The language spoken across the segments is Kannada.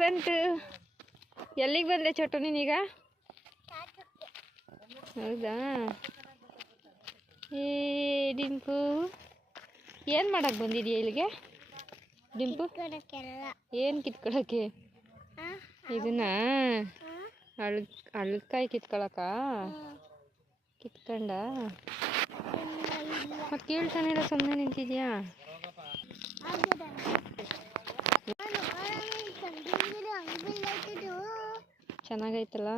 ಬಂತು? ಎಲ್ಲಿಗೆ ಬಂದೆ ಚೋಟು ನೀನೀಗ ಹೌದಾ? ಏ ಡಿಂಪು. ಏನು ಮಾಡಕ್ಕೆ ಬಂದಿದ್ಯಾ ಇಲ್ಲಿಗೆ? ಡಿಂಪು? ಏನು ಕಿತ್ಕೊಳಕ್ಕೆ? ಇದನ್ನ? ಅಳ್ ಅಳ್ಕಾಯಿ ಕಿತ್ಕೊಳಕ ಕಿತ್ಕೊಂಡ? ಮತ್ತೆ ಕೇಳ್ತಾನೆ ಇಲ್ಲ ಸುಮ್ಮನೆ ನಿಂತಿದ್ಯಾ? ಚೆನ್ನಾಗೈತಲ್ಲ?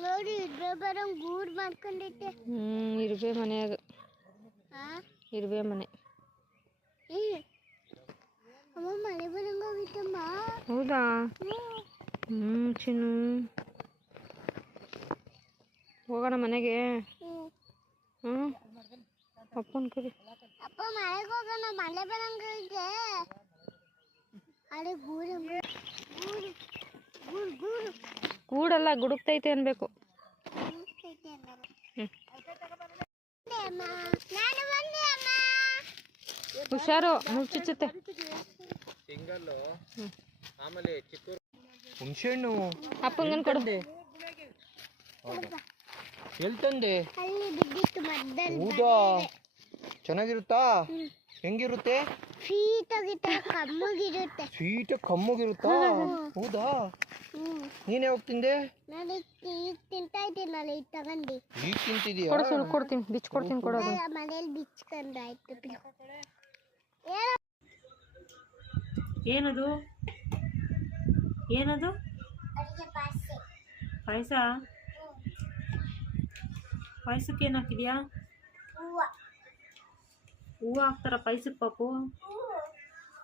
ನೋಡಿ ಇರ್ಬೇ ಬರಂಗ್ ಗೂಡ್ ಮಾಡ್ಕೊಂಡೈತೆ ಹ್ಞೂ ಇರ್ಬೇ ಮನೆ ಅದು. ಇರುವೆ ಮನೆ. ಅಮ್ಮ ಮಳೆ ಬರಂಗ ಹೋಗಿತ್ತಮ್ಮ ಹೌದಾ? ಹ್ಮ್ ಚಿನ್ನು. ಹೋಗೋಣ ಮನೆಗೆ. ಹ್ಮ್. ಅಪ್ಪನ ಕರಿ. ಅಪ್ಪ ಮಳೆಗೆ ಹೋಗೋಣ ಮಳೆ ಬರಂಗ ಇದೆ ಅರೆ ಗೂಡು ಕೂಡಲ್ಲ ಗುಡುಕ್ತೈತೆ ಅನ್ಬೇಕು. ಹುಷಾರು ಅನ್ನೋದು. ಹ್ಮ್. ಬಂದೆ ಅಮ್ಮ ನಾನು ಬಂದೆ ಅಮ್ಮ ಹುಷಾರು ಮುಚ್ಚಿಚ್ಚುತ್ತೆ. ಹುಣಸೆಹಣ್ಣು. ಅಪ್ಪಂಗನ್ ಕೊಡು. ಎಲ್ಲಿ ತಂದೆ? ಅಲ್ಲಿ ಬಿದ್ದಿತ್ತು ಮದ್ದಲ್ಲಿ ಹೌದಾ? ಚೆನ್ನಾಗಿರುತ್ತಾ? ಹೆಂಗಿರುತ್ತೆ? ಸ್ವೀಟ್ ಆಗಿತ್ತೆ ಕಮ್ಮಗಿರುತ್ತೆ ಸ್ವೀಟ್ ಕಮ್ಮಗಿರುತ್ತಾ ಹೌದಾ? ನೀನ್ ಯಾವಾಗ ತಿಂದೆ? ನಾನು ಈಗ ತಿಂತಾ ಇದ್ದೀನಲ್ಲ ಈಗ ತಗೊಂಡು. ಈಗ ತಿಂತಿದೀಯಾ? ಕೊಡು ಸುಲ್ ಕೊಡ್ತೀನಿ ಬಿಚ್ ಕೊಡ್ತೀನಿ ಕೊಡೋದು ಮನೇಲಿ ಬಿಚ್ಕೊಂಡಾಯ್ತು ಏನದು? ಏನದು? ಅಡಿಗೆ ಪಾಸೆ ಪಾಯಸ? ಪಾಯಸಕ್ಕೆ ಏನಾಕಿದ್ಯಾ ಹೂವು. ಹಾಕ್ತಾರ ಪಾಯಸಕ್ಕೆ ಪಾಪು?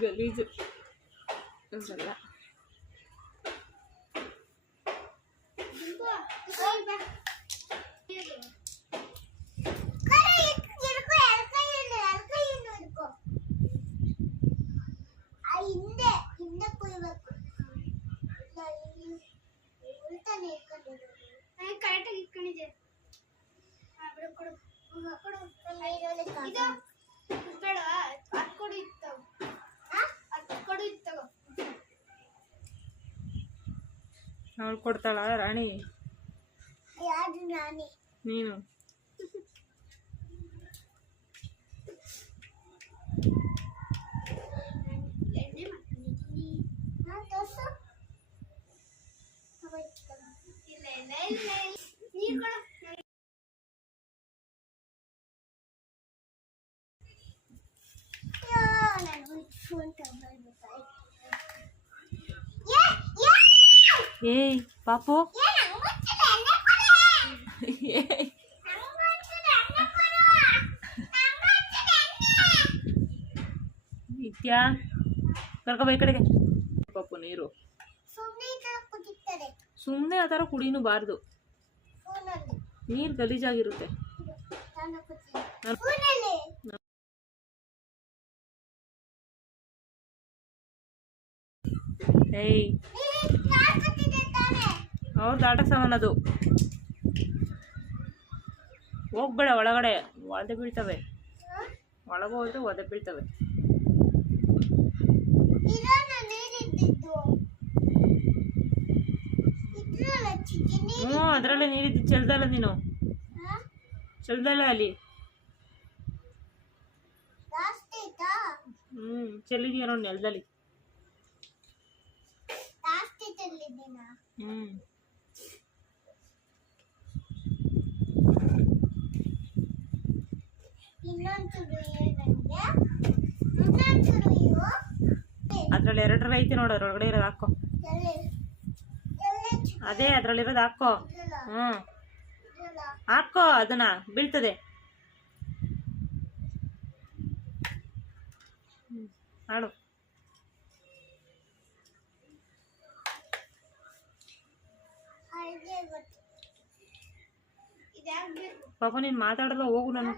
ഗലീജ്. എന്തല്ല കറക്റ്റ് കിക്കണിത് അവിടെ കൊടുക്കും ഇതോ ಇದು ಬೇಡ ಅದು ಕೊಡು ಇತ್ತು ಅದು ಕೊಡು ಇತ್ತು ಅವಳು ಕೊಡ್ತಾಳ ರಾಣಿ ಯಾರು ನಾನೇ ನೀನು ಎಣ್ಣೆ ಏಯ್ ಪಾಪು. ಏಯ್. ನಿತ್ಯಾ ಕರ್ಕೊಬ ಈ ಕಡೆಗೆ. ಪಾಪು ನೀರು. ಸುಮ್ಮನೆ ಆ ಥರ ಕುಡಿನೂ ಬಾರ್ದು. ನೀರ್ ನೀರು ಗಲೀಜಾಗಿರುತ್ತೆ. ಏಯ್. ಅವ್ರದ್ದು ಆಟ ಸಾಮಾನದು ಹೋಗ್ಬೇಡ ಒಳಗಡೆ. ಒದೆ ಬೀಳ್ತವೆ. ಒಳಗೆ ಹೋದ್ರೆ ಒದೆ ಬೀಳ್ತವೆ. ಹ್ಞೂ, ಅದರಲ್ಲೇ ನೀರಿದ್ದು ಚೆಲ್ದಲ್ಲ ನೀನು? ಚೆಲ್ದಲ್ಲ ಅಲ್ಲಿ. ಹ್ಞೂ ಚೆಲ್ಲಿದೆಯಾ ನೆಲದಲ್ಲಿ. ಅದ್ರಲ್ಲಿ ಎರಡರ ಐತೆ ನೋಡು ಅದ್ರೊಳಗಡೆ ಇರೋದು ಹಾಕೋ. ಅದೇ ಅದ್ರಲ್ಲಿರೋದು ಹಾಕೋ. ಹ್ಮ್. ಹ್ಞೂ ಹಾಕೋ ಅದನ್ನ ಬೀಳ್ತದೆ. ಹಾಡು ಆಡು ಪಾಪ ನೀನು ಮಾತಾಡಲ್ಲ ಹೋಗು ನಾನು.